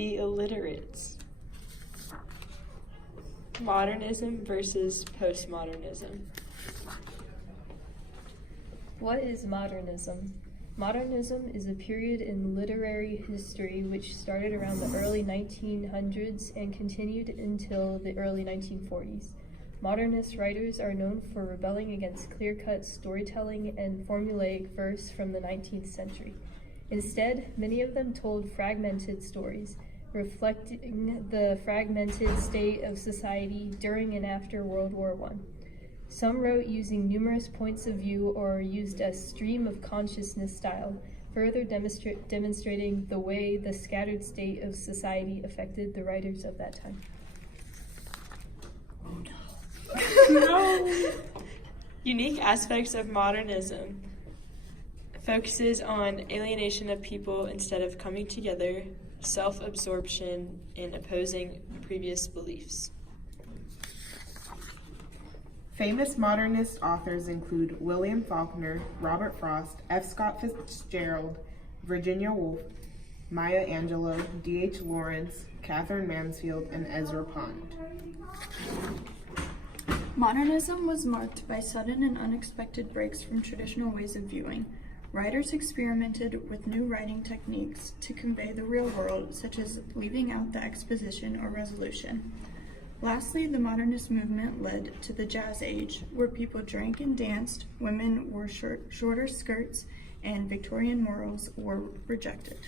The Eliterutz. Modernism versus postmodernism. What is modernism? Modernism is a period in literary history which started around the early 1900s and continued until the early 1940s. Modernist writers are known for rebelling against clear-cut storytelling and formulaic verse from the 19th century. Instead, many of them told fragmented stories, reflecting the fragmented state of society during and after World War I. Some wrote using numerous points of view or used a stream of consciousness style, further demonstrating the way the scattered state of society affected the writers of that time. Oh no. No. Unique aspects of modernism focuses on alienation of people instead of coming together, self-absorption, and opposing previous beliefs. Famous modernist authors include William Faulkner, Robert Frost, F. Scott Fitzgerald, Virginia Woolf, Maya Angelou, D.H. Lawrence, Catherine Mansfield, and Ezra Pound. Modernism was marked by sudden and unexpected breaks from traditional ways of viewing. Writers experimented with new writing techniques to convey the real world, such as leaving out the exposition or resolution. Lastly, the modernist movement led to the Jazz Age, where people drank and danced, women wore shorter skirts, and Victorian morals were rejected.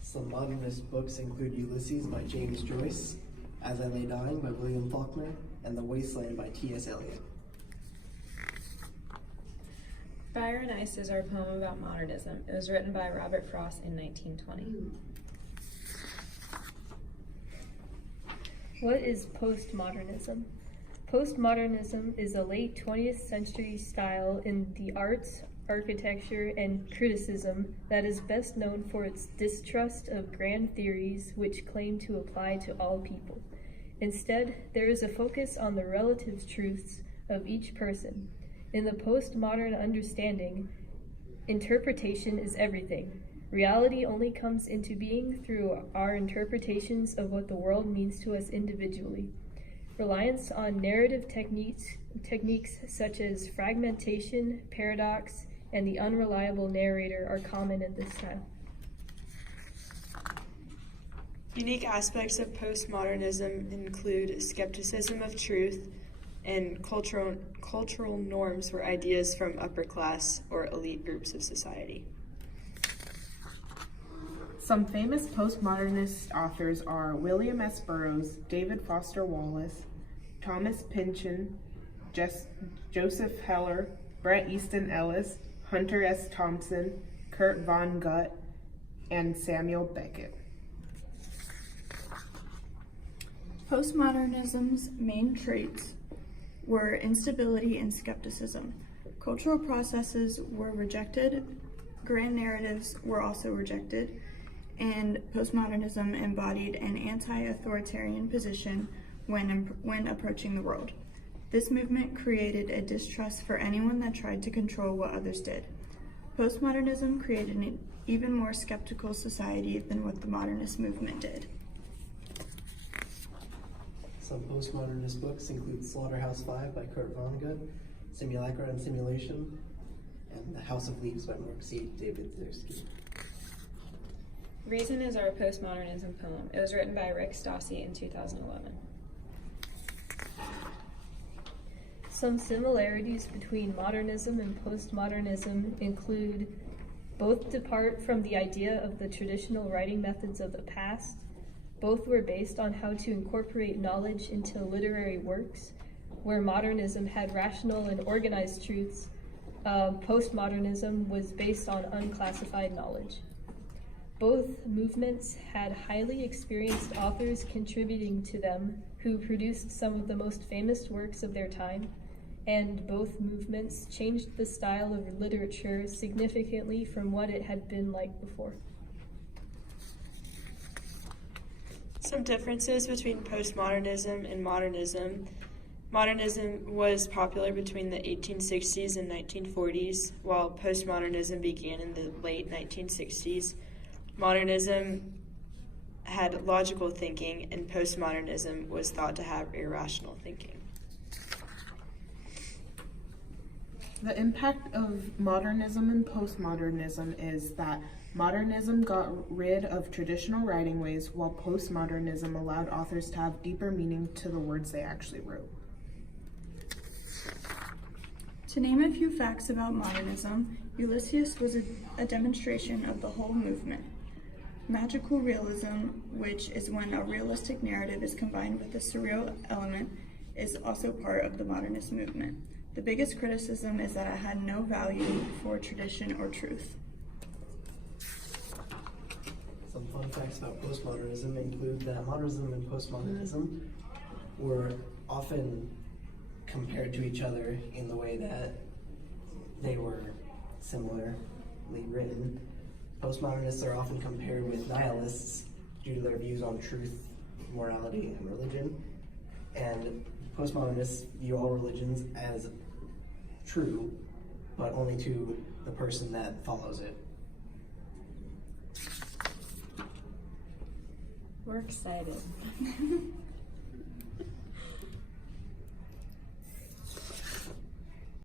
Some modernist books include Ulysses by James Joyce, As I Lay Dying by William Faulkner, and The Wasteland by T.S. Eliot. Fire and Ice is our poem about modernism. It was written by Robert Frost in 1920. What is postmodernism? Postmodernism is a late 20th century style in the arts, architecture, and criticism that is best known for its distrust of grand theories which claim to apply to all people. Instead, there is a focus on the relative truths of each person. In the postmodern understanding, interpretation is everything. Reality only comes into being through our interpretations of what the world means to us individually. Reliance on narrative techniques such as fragmentation, paradox, and the unreliable narrator are common in this style. Unique aspects of postmodernism include skepticism of truth and cultural norms for ideas from upper class or elite groups of society. Some famous postmodernist authors are William S. Burroughs, David Foster Wallace, Thomas Pynchon, Joseph Heller, Bret Easton Ellis, Hunter S. Thompson, Kurt Vonnegut, and Samuel Beckett. Postmodernism's main traits were instability and skepticism. Cultural processes were rejected, grand narratives were also rejected, and postmodernism embodied an anti-authoritarian position when approaching the world. This movement created a distrust for anyone that tried to control what others did. Postmodernism created an even more skeptical society than what the modernist movement did. Some postmodernist books include Slaughterhouse-Five by Kurt Vonnegut, Simulacra and Simulation, and The House of Leaves by Mark C. David Thirsky. Reason is our postmodernism poem. It was written by Rick Stassi in 2011. Some similarities between modernism and postmodernism include both depart from the idea of the traditional writing methods of the past. Both were based on how to incorporate knowledge into literary works. Where modernism had rational and organized truths, postmodernism was based on unclassified knowledge. Both movements had highly experienced authors contributing to them who produced some of the most famous works of their time, and both movements changed the style of literature significantly from what it had been like before. Some differences between postmodernism and modernism. Modernism was popular between the 1860s and 1940s, while postmodernism began in the late 1960s. Modernism had logical thinking, and postmodernism was thought to have irrational thinking. The impact of modernism and postmodernism is that modernism got rid of traditional writing ways, while postmodernism allowed authors to have deeper meaning to the words they actually wrote. To name a few facts about modernism, Ulysses was a demonstration of the whole movement. Magical realism, which is when a realistic narrative is combined with a surreal element, is also part of the modernist movement. The biggest criticism is that it had no value for tradition or truth. Some fun facts about postmodernism include that modernism and postmodernism were often compared to each other in the way that they were similarly written. Postmodernists are often compared with nihilists due to their views on truth, morality, and religion. And postmodernists view all religions as true, but only to the person that follows it. We're excited.